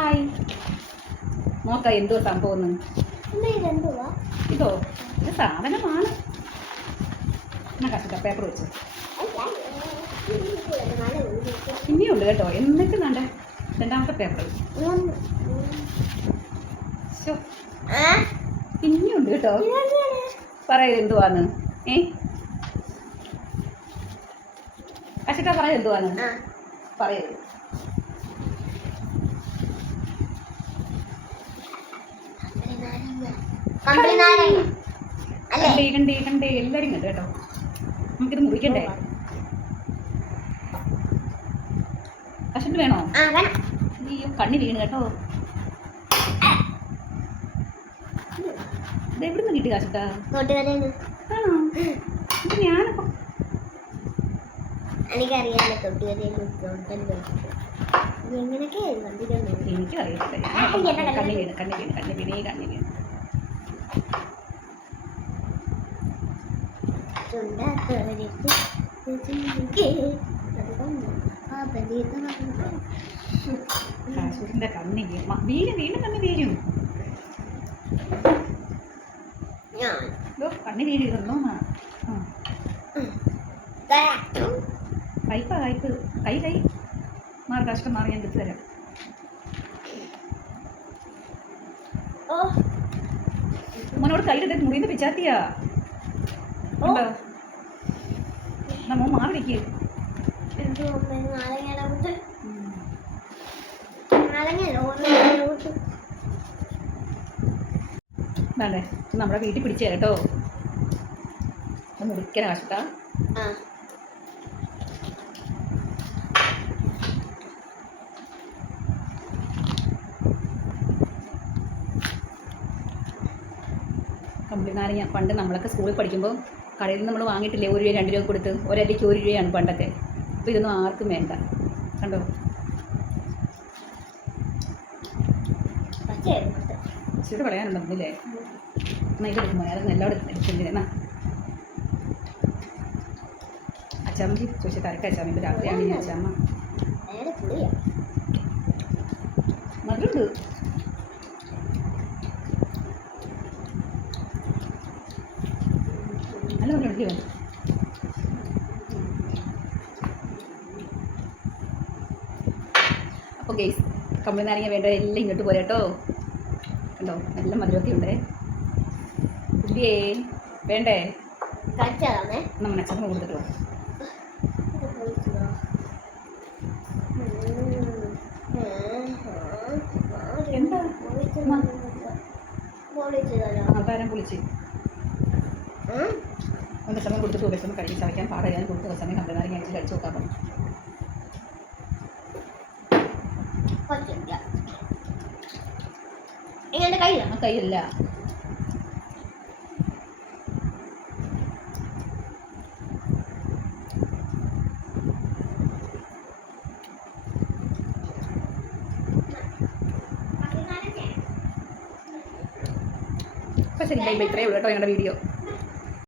Hi നോക്കാം എന്തോ സംഭവം ഇതോ ഇത് സാധനമാണ്. എന്നാ കഷ്ട പേപ്പർ വെച്ച്. ഇനിയുണ്ട് കേട്ടോ എന്നിട്ട് കണ്ടേ രണ്ടാമത്തെ പേപ്പർ ഇനിയുണ്ട് കേട്ടോ. പറയത് എന്തുവാന്ന്? ഏ? കശക്ക പറയത് എന്തുവാന്ന്? പറയത് കമ്പിളി നാരങ്ങ അല്ലേ കണ്ടേ കണ്ടേ കണ്ടേ. എല്ലാരും കണ്ടു കേട്ടോ. നമുക്കിത് മുറിക്കണ്ടേ? കശട്ട് വേണോ? അയ്യോ കണ്ണി വീണ് കേട്ടോ. ഇത് കിട്ടി തൊട്ടുകഥയെന്ന് ആണോ? ഇത് ഞാനപ്പോ എങ്ങനെയൊക്കെ കണ്ണി വീണ് കണ്ണി വീണ് കണ്ണി വീണ് കണ്ണി വീണ്. കാശൂരിന്റെ കണ്ണി വീരും വീണ്ടും വീണ് വീണ് കണ്ണി വീരും കണ്ണി വീണ് ഇരുന്നോ കയ്പാ കയ്പ് കൈ കൈ. മാറി കഷ്ടം മാറി ഞാൻ എടുത്തു തരാം. മോനോട് കയ്യിലെടുത്ത് മുറിയുന്ന പിച്ചാത്തിയാ? വേണ്ടേ ഇത് നമ്മുടെ വീട്ടിൽ പിടിച്ച കേട്ടോ. അത് മുറിക്കണ കഷ്ട കമ്പിളി നാരങ്ങ പണ്ട് നമ്മളൊക്കെ സ്കൂളിൽ പഠിക്കുമ്പോൾ കടയിൽ നിന്ന് നമ്മൾ വാങ്ങിയിട്ടില്ലേ? ഒരു രൂപ രണ്ട് രൂപ കൊടുത്ത് ഒരടിക്ക് ഒരു രൂപയാണ് പണ്ടൊക്കെ അപ്പോൾ ഇതൊന്നും ആർക്കും വേണ്ട. കണ്ടോ? ചെറു ഇച്ചിരി കളയാനുണ്ടെന്നില്ലേ എന്നാൽ ഇതെടുക്കുമോ അതൊന്നും എല്ലാവരും എടുക്കുന്നില്ല അച്ചാമ്മക്ക് ചോദിച്ചാൽ തിരക്ക് അച്ചാമ്മ ഇപ്പോൾ രാത്രിയാണ് അച്ചാമ്മ. മധുരമുണ്ട്. നല്ല മധുരമുണ്ട് അപ്പോൾ ഗെയ്സ് കമ്പനി നാരങ്ങ വേണ്ട എല്ലാം ഇങ്ങോട്ട് പോരാ കേട്ടോ. കണ്ടോ നല്ല മധുരമൊക്കെ ഉണ്ടേ. കുട്ടിയേ വേണ്ടേ? നമ്മുടെ അച്ഛനും കൊടുത്തിട്ട് ആ എന്താ? ആൾക്കാരം പൊളിച്ച്. അവന്റെ സമയം കൊടുത്തിട്ട് വിഷമം കഴിച്ച് ചവയ്ക്കാൻ ഞാൻ കൊടുത്ത സമയം കമ്പനി നാരങ്ങ അടിച്ച് കഴിച്ച് നോക്കാൻ പറഞ്ഞു. കയ്യില്ല ശരി ബൈ ബൈ ഇത്രയേ ഉള്ളൂ കേട്ടോ ഞങ്ങളുടെ വീഡിയോ.